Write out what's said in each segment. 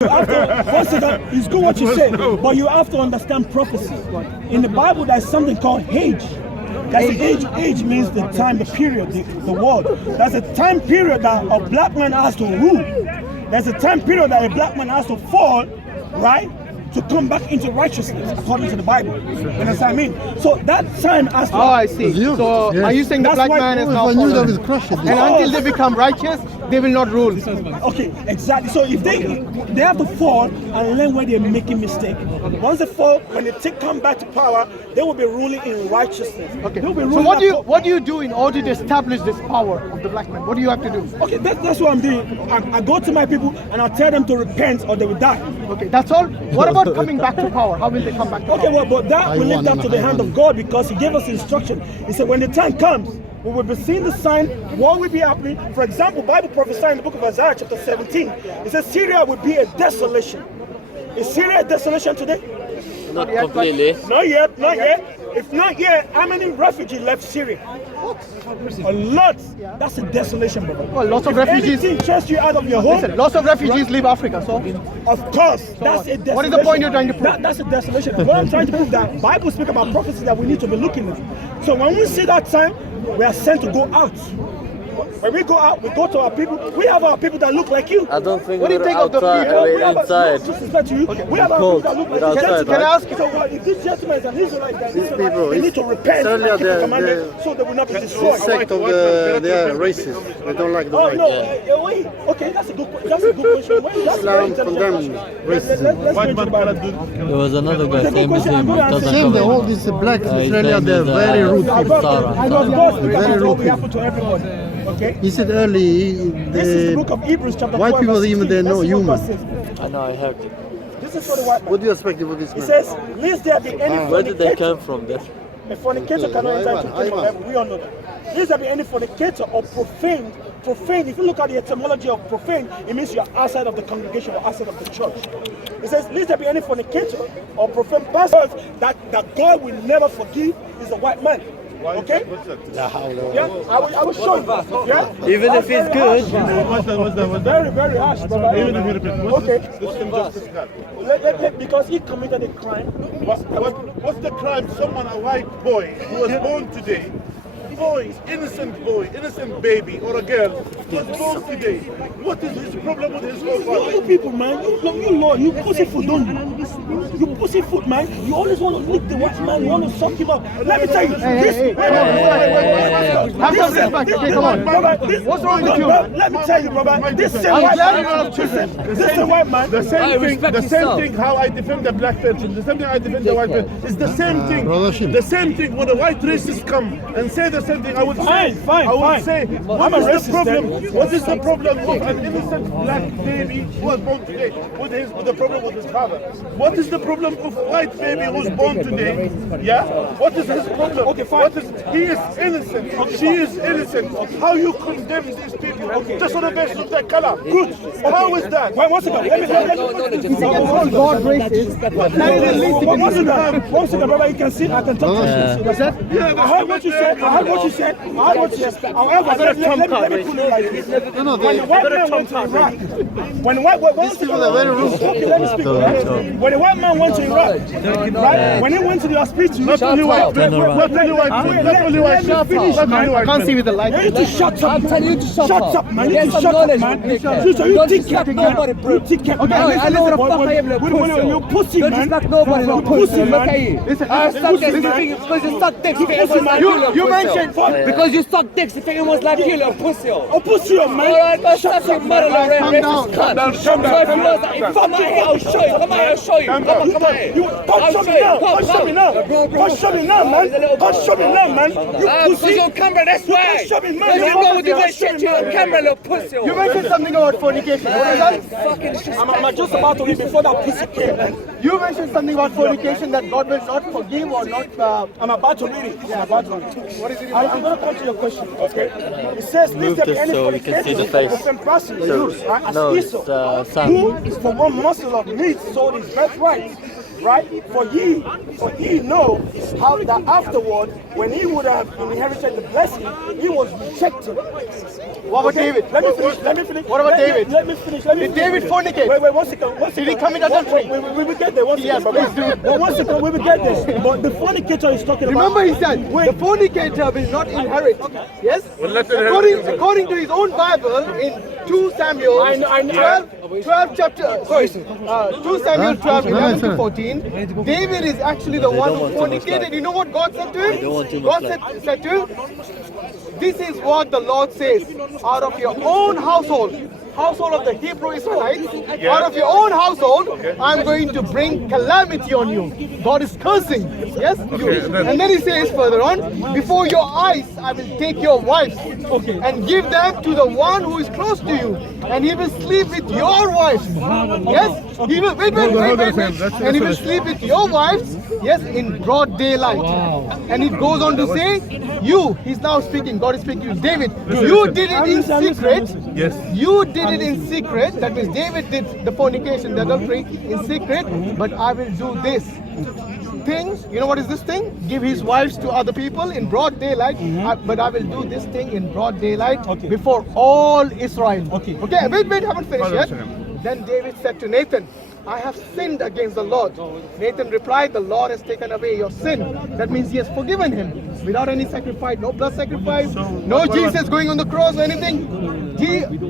First of all, it's good what you say, but you have to understand prophecy. In the Bible, there's something called age. That's the age. Age means the time, the period, the world. That's a time period that a black man has to rule. There's a time period that a black man has to fall, right? To come back into righteousness, according to the Bible. You understand what I mean? So that time has to... Oh, I see. So are you saying the black man is now fallen? And until they become righteous, they will not rule. Okay, exactly. So if they have to fall and learn where they're making mistake. Once they fall, when they come back to power, they will be ruling in righteousness. Okay. So what do you do in order to establish this power of the black man? What do you have to do? Okay, that's what I'm doing. I go to my people and I tell them to repent or they will die. Okay, that's all. What about coming back to power? How will they come back to power? Okay, well, but that we leave that to the hand of God, because He gave us instruction. He said when the time comes, we will be seeing the sign, what will be happening. For example, Bible prophesied in the book of Isaiah chapter 17. It says Syria will be a desolation. Is Syria a desolation today? Not completely. Not yet, not yet. If not yet, how many refugees left Syria? A lot. That's a desolation, brother. Well, lots of refugees. Anything chased you out of your home. Listen, lots of refugees leave Africa, so. Of course, that's a desolation. What is the point you're trying to prove? That's a desolation. What I'm trying to prove that Bible speaks about prophecy that we need to be looking at. So when we see that time, we are sent to go out. When we go out, we go to our people. We have our people that look like you. I don't think what do you think of the people inside? Disrespect to you. Okay. We have our people that look like you. Can I ask you? So if this gentleman is an Israelite, they need to repent and keep the commandment so they will not be destroyed. Sect of they are racist. They don't like the white. No, wait. Okay, that's a good question. Islam condemns racism. Let's go to the Bible. There was another guy, same Muslim, doesn't Shame the come whole in. these black Australia, they're very rude people. I know God speaks about what will happen to everybody. Okay? He said early, This is the book of Hebrews chapter 12. white people even they're no human. I know, I heard it. This is for the white man. What do you expect with this It man? says, lest there be any Where did they fornicator. come from then? A fornicator cannot enter into the kingdom of heaven. We all know that. Lest there be any fornicator or profane. Profane, if you look at the etymology of profane, it means you're outside of the congregation or outside of the church. It says, lest there be any fornicator or profane person that God will never forgive is a white man. Okay? Yeah, I will show you. Yeah? Even if he's good. Very, very harsh, brother. Even if he okay. Because he committed a crime. What's the crime? Someone, a white boy who was born today, boy, innocent baby or a girl was born today. What is his problem with his forefather? You people, man, you pussyfoot, don't you? You pussyfoot, man. You always want to lick the white man. You want to suck him up. Let me tell you, Have some respect. Okay, come on. What's wrong with you? Let me tell you, brother. This same white man. The same thing. How I defend the black person, the same thing I defend the white person. It's the same thing. The same thing. When the white racists come and say the same thing, I would say, what is the problem? What is the problem of an innocent black baby who was born today with the problem with his father? What is the problem of a white baby who's born today? Yeah? What is his problem? Okay, fine. He is innocent. She is innocent. How you condemn these people just on the basis of their color? Good. How is that? Wait, one second. God graces. One second, brother. You can see. I can talk to you. I heard what you said. However, let me put it like this. When the white man went to Iraq, when the white man went to Iraq, right? When he went to the hospital, Not only white finish, I can't see with the light. you need to shut up. I'm telling you to shut up. Shut up, man. You Get need to some shut up, knowledge, man. man. So you Don't think distract man. nobody, bro. You think Okay, I know the fuck I am, little pussy. You pussy, Don't man. distract nobody, little pussy. Look man. at you. Listen, I suck pussy, dicks man. because you suck dicks. You mentioned because you suck dicks. You think it was like you, little pussy. a pussy, man. Alright, go shut your mother, little racist cunt. Calm down. So if you know that, if I'm here, I'll show you. Come on, I'll show you. Come on. Show me now, man. Show me now, man. You Because pussy. on camera, that's why. Show me, man. Because you know what you want shit to on camera, little pussy. You mentioned something about fornication. What is that? Fucking shit. I'm just about to read before that pussy came, man. You mentioned something about fornication that God will not forgive or not. I'm about to read it. Yeah, I'm about to read it. What is it? I'm going to come to your question, okay? It says, Move "Lest there be this any so we can see the face." person No, as it's Esau, Sam. who is for one morsel of meat sold his birthright. right? For ye know how that afterward, when he would have inherited the blessing, he was rejected. What about David? Let me finish. What about David? Let me finish. Did David fornicate? Wait, one second. Did he commit adultery? We will get there. One second. Yes, please do. But one second, we will get this. But the fornicator is talking about. Remember, he said the fornicator will not inherit. Yes? According to his own Bible, in 2 Samuel 12 chapter, sorry, 2 Samuel 12, 11 to 14, David is actually the one who fornicated. You know what God said to him? God said to him, this is what the Lord says, out of your own household of the Hebrew Israelites, out of your own household, I'm going to bring calamity on you. God is cursing, yes? And then he says further on, before your eyes I will take your wives and give them to the one who is close to you, and he will sleep with your wives. Yes? He will, wait. And he will sleep with your wives, yes, in broad daylight. And it goes on to say, he's now speaking, God is speaking to David, you did it in secret. Yes. You did it in secret. That means David did the fornication, the adultery in secret. But I will do this thing. You know what is this thing? Give his wives to other people in broad daylight. But I will do this thing in broad daylight before all Israel. Okay, wait, haven't finished yet. Then David said to Nathan, I have sinned against the Lord. Nathan replied, the Lord has taken away your sin. That means he has forgiven him without any sacrifice, no blood sacrifice, no Jesus going on the cross or anything.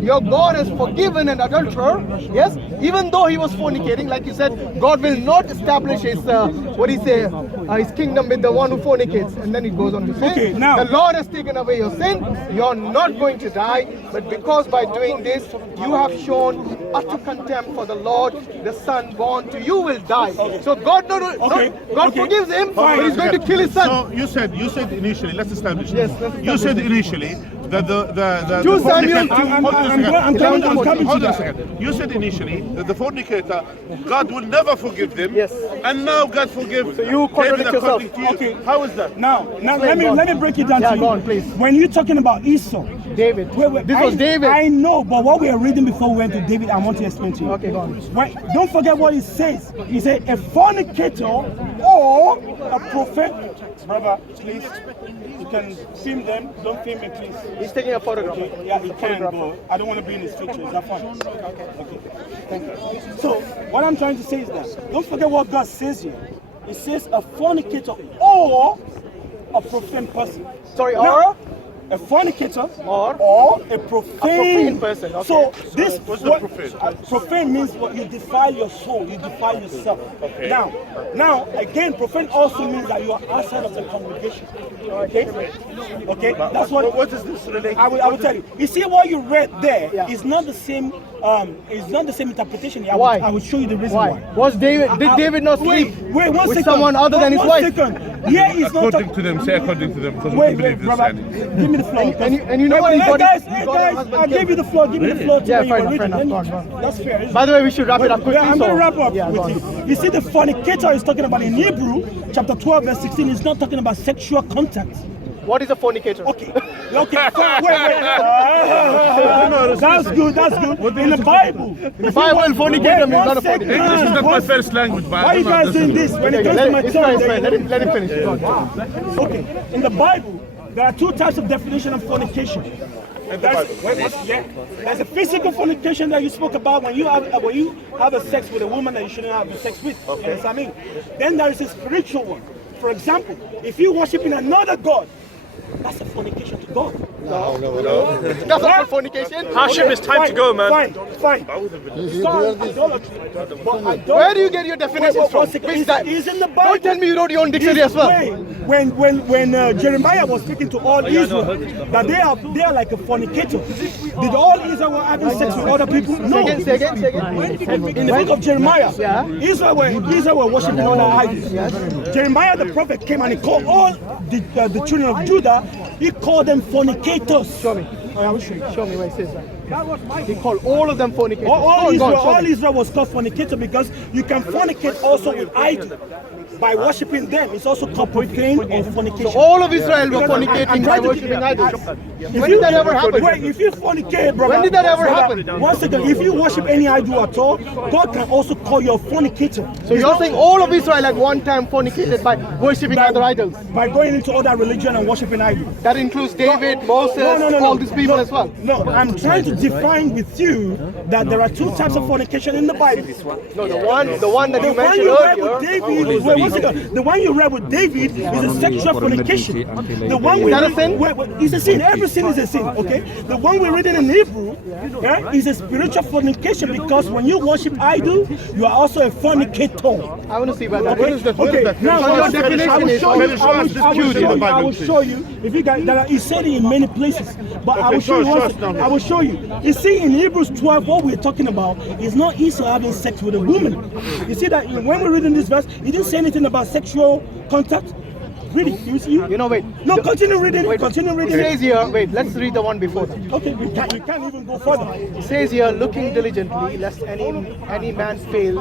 Your God has forgiven an adulterer, yes, even though he was fornicating. Like you said, God will not establish his, his kingdom with the one who fornicates. And then it goes on to say, the Lord has taken away your sin, you're not going to die, but because by doing this, you have shown utter contempt for the Lord, the son born to you will die. So God God forgives him, but he's going to kill his son. So you said initially, let's establish this. You said initially that the 2 Samuel, hold on a second. You said initially that the fornicator, God will never forgive them. Yes. And now God forgives them. You contradict yourself. Okay. How is that? Now let me break it down to you. Go on, please. When you're talking about Esau, David. This was David. I know, but what we are reading before we went to David, I want to explain to you. Okay, go on. Right, don't forget what it says. He said a fornicator or a prophet. Brother, please, you can film them. Don't film me, please. He's taking a photograph. Okay. Yeah, he can, but I don't want to be in his picture. Is that fine? Okay. Thank you. So, what I'm trying to say is that don't forget what God says here. It says a fornicator or a profane person. Sorry, or a fornicator or a profane person. Okay. So this what's the profane? Profane means what you defile your soul, you defile yourself. Okay. Now again, profane also means that you are outside of the congregation. Okay. That's what is this related? I will tell you. You see what you read there is not the same. It's not the same interpretation. Why? I will show you the reason why. Did David not sleep with someone other than his wife? Yeah, it's not according to them. Say according to them, because wait, we believe brother, this. give me the floor. And you know what he got? Guys, I'll give you the floor. Give me the floor. Yeah, fair enough. That's fair. By the way, we should wrap it up quickly. Yeah, I'm going to wrap up with you. You see, the fornicator is talking about in Hebrew, chapter 12, verse 16. It's not talking about sexual contact. What is a fornicator? Okay. Wait. That's good. In the Bible, fornicator means not a fornicator. English is not my first language, but why are you guys doing this? When it comes to my turn, let him finish. Okay. In the Bible, there are two types of definition of fornication. There's a physical fornication that you spoke about when you have a sex with a woman that you shouldn't have sex with. You know what I mean? Then there is a spiritual one. For example, if you worshiping another god, that's a fornication to God. No. That's not fornication. Hashim, it's time to go, man. Fine. Where do you get your definitions from? It's in the Bible. Don't tell me you wrote your own dictionary as well. When Jeremiah was speaking to all Israel, that they are like a fornicator. Did all Israel were having sex with other people? No. Say again. In the book of Jeremiah, Israel were worshiping other idols. Jeremiah the prophet came and he called all the children of Judah. He called them fornicators. Show me. I will show you. Show me where it says that. He called all of them fornicators. All Israel was called fornicator because you can fornicate also with idol. By worshipping them, it's also called profane or fornication. So all of Israel were fornicating by worshipping idols. When did that ever happen? Wait, if you fornicate, brother, when did that ever happen? One second, if you worship any idol at all, God can also call you a fornicator. So you're saying all of Israel at one time fornicated by worshipping other idols? By going into other religion and worshipping idols. That includes David, Moses, all these people as well? No, I'm trying to define with you that there are two types of fornication in the Bible. No, the one that you mentioned earlier. The one you read with David is a sexual fornication. The one we Is that a sin? It's a sin. Every sin is a sin. Okay. The one we're reading in Hebrew is a spiritual fornication because when you worship idol, you are also a fornicator. I want to see where that is. Okay. Now, your definition is I will show you. If you guys, he said it in many places, but I will show you. I will show you. You see, in Hebrews 12, what we're talking about is not Esau having sex with a woman. You see that when we're reading this verse, he didn't say anything about sexual contact. Read it. You know, wait. No, continue reading. Continue reading. It says here, wait, let's read the one before that. Okay, you can't even go further. It says here, looking diligently, lest any man fail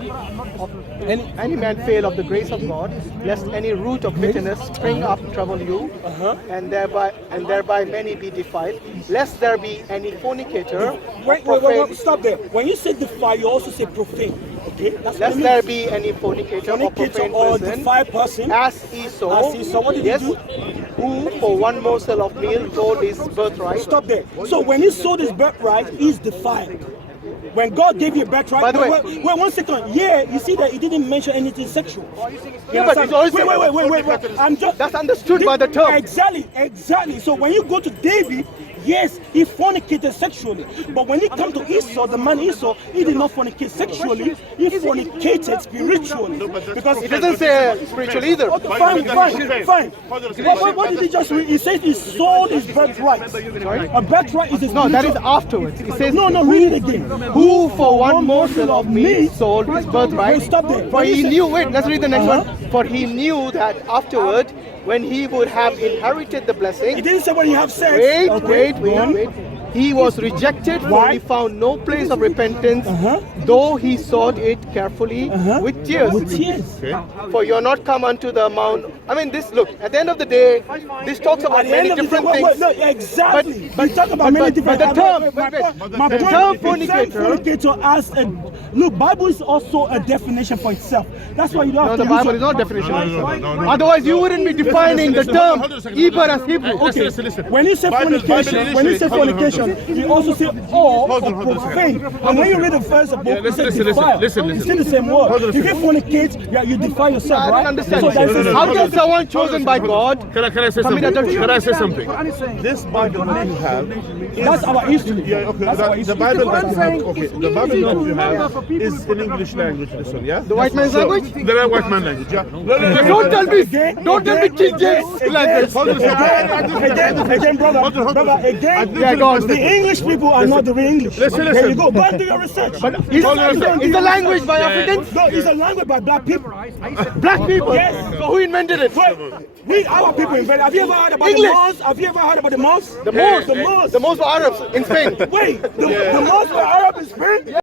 of the grace of God, lest any root of bitterness spring up trouble you, and thereby many be defiled, lest there be any fornicator. Wait, stop there. When you say defile, you also say profane. Okay, lest there be any fornicator or profane person, as Esau, what did he do? Who for one morsel of meal sold his birthright. Stop there. So when he sold his birthright, he's defiled. When God gave you a birthright, by the way, wait 1 second. Yeah, you see that he didn't mention anything sexual. Yeah, but it's always wait. That's understood by the term. Exactly. So when you go to David, yes, he fornicated sexually. But when he come to Esau, the man Esau, he did not fornicate sexually. He fornicated spiritually. Because it doesn't say spiritual either. Fine. What did he just read? He says he sold his birthright. A birthright is a no, that is afterwards. It says no, read it again. Who for one morsel of meat sold his birthright. Wait, stop there. For he knew. Wait, let's read the next one. For he knew that afterward, when he would have inherited the blessing. He didn't say when you have sex. Wait. He was rejected, for he found no place of repentance, though he sought it carefully with tears. For you're not come unto the mount. I mean, this, look, at the end of the day, this talks about many different things. Exactly. But talk about many different things. The term fornicator as a look. Bible is also a definition for itself. That's why you don't have to. No, the Bible is not a definition. Otherwise, you wouldn't be defining the term Hebrew as Hebrew. Okay. When you say fornication, you also say or profane. And when you read the first book, it says defile. It's still the same word. If you fornicate, you defile yourself, right? I don't understand. How can someone chosen by God Can I say something? Can I say something? This Bible that you have that's our history. Yeah, okay. The Bible that you have, the Bible that you have is in English language. This one, yeah. The white man's language. The white man language. Yeah. Don't tell me King James language. Again, brother. Again, the English people are not the real English. Listen. There you go. Go and do your research. But is the language by Africans? No, it's a language by black people. Black people? Yes. So who invented it? Our people invented. Have you ever heard about English? the Moors? Have you ever heard about the Moors? The Moors were Arabs in Spain. Wait, the Moors were Arab in Spain?